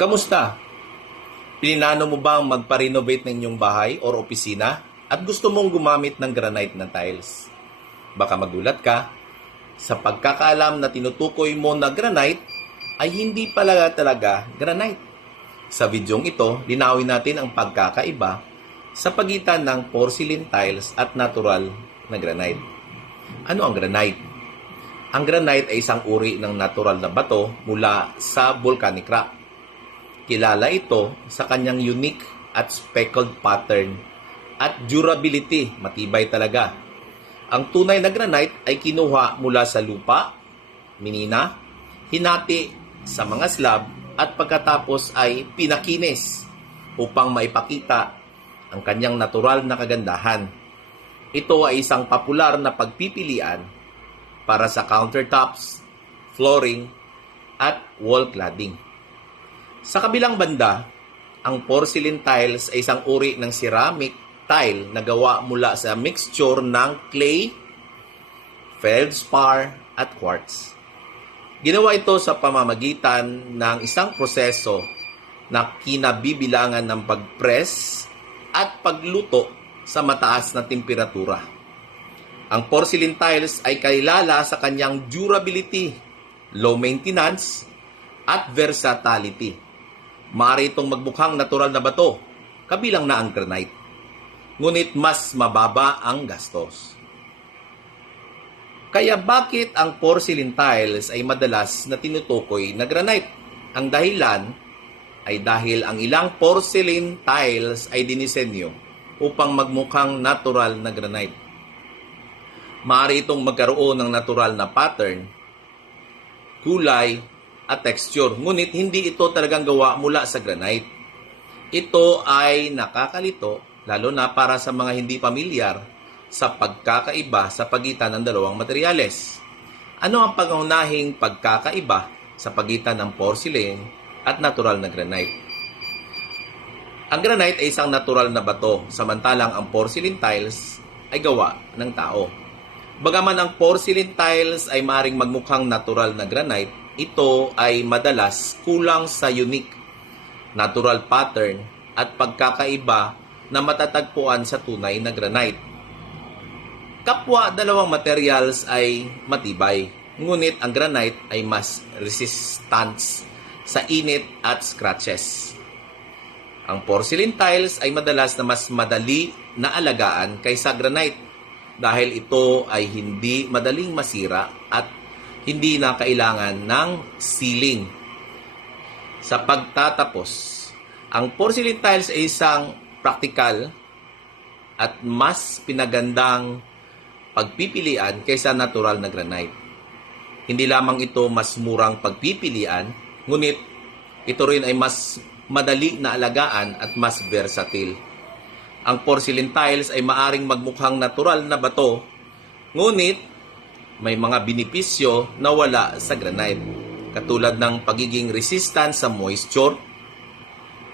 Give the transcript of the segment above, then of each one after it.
Kamusta? Plinano mo bang magpa-renovate ng inyong bahay or opisina at gusto mong gumamit ng granite na tiles? Baka magulat ka, sa pagkakaalam na tinutukoy mo na granite ay hindi pala talaga granite. Sa videong ito, linawin natin ang pagkakaiba sa pagitan ng porcelain tiles at natural na granite. Ano ang granite? Ang granite ay isang uri ng natural na bato mula sa volcanic rock. Kilala ito sa kanyang unique at speckled pattern at durability, matibay talaga. Ang tunay na granite ay kinuha mula sa lupa, minina, hinati sa mga slab at pagkatapos ay pinakinis upang maipakita ang kanyang natural na kagandahan. Ito ay isang popular na pagpipilian para sa countertops, flooring, at wall cladding. Sa kabilang banda, ang porcelain tiles ay isang uri ng ceramic tile na gawa mula sa mixture ng clay, feldspar, at quartz. Ginawa ito sa pamamagitan ng isang proseso na kinabibilangan ng pagpress at pagluto sa mataas na temperatura. Ang porcelain tiles ay kilala sa kanyang durability, low maintenance, at versatility. Maaari itong magmukhang natural na bato, kabilang na ang granite. Ngunit mas mababa ang gastos. Kaya bakit ang porcelain tiles ay madalas na tinutukoy na granite? Ang dahilan ay dahil ang ilang porcelain tiles ay dinisenyo upang magmukhang natural na granite. Maaari itong magkaroon ng natural na pattern, kulay, at texture. Ngunit hindi ito talagang gawa mula sa granite. Ito ay nakakalito, lalo na para sa mga hindi pamilyar sa pagkakaiba sa pagitan ng dalawang materyales. Ano ang pangunahing pagkakaiba sa pagitan ng porcelain at natural na granite? Ang granite ay isang natural na bato, samantalang ang porcelain tiles ay gawa ng tao. Bagaman ang porcelain tiles ay maaaring magmukhang natural na granite, ito ay madalas kulang sa unique, natural pattern at pagkakaiba na matatagpuan sa tunay na granite. Kapwa dalawang materials ay matibay, ngunit ang granite ay mas resistant sa init at scratches. Ang porcelain tiles ay madalas na mas madali na alagaan kaysa granite dahil ito ay hindi madaling masira at hindi na kailangan ng sealing. Sa pagtatapos, ang porcelain tiles ay isang praktikal at mas pinagandang pagpipilian kaysa natural na granite. Hindi lamang ito mas murang pagpipilian, ngunit ito rin ay mas madali na alagaan at mas versatile. Ang porcelain tiles ay maaring magmukhang natural na bato, ngunit may mga benepisyo na wala sa granite, katulad ng pagiging resistant sa moisture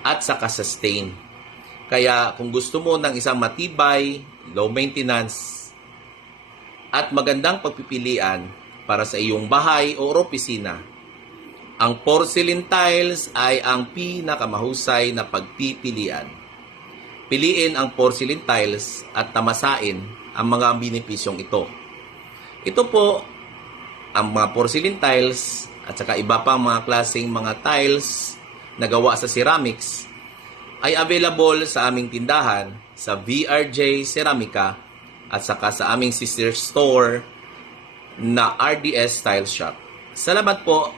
at sa sustain. Kaya kung gusto mo ng isang matibay, low maintenance, at magandang pagpipilian para sa iyong bahay o opisina, ang porcelain tiles ay ang pinakamahusay na pagpipilian. Piliin ang porcelain tiles at tamasain ang mga benepisyong ito. Ito po ang mga porcelain tiles at saka iba pang mga klaseng mga tiles na gawa sa ceramics ay available sa aming tindahan sa VRJ Ceramica at saka sa aming sister store na RDS Tile Shop. Salamat po.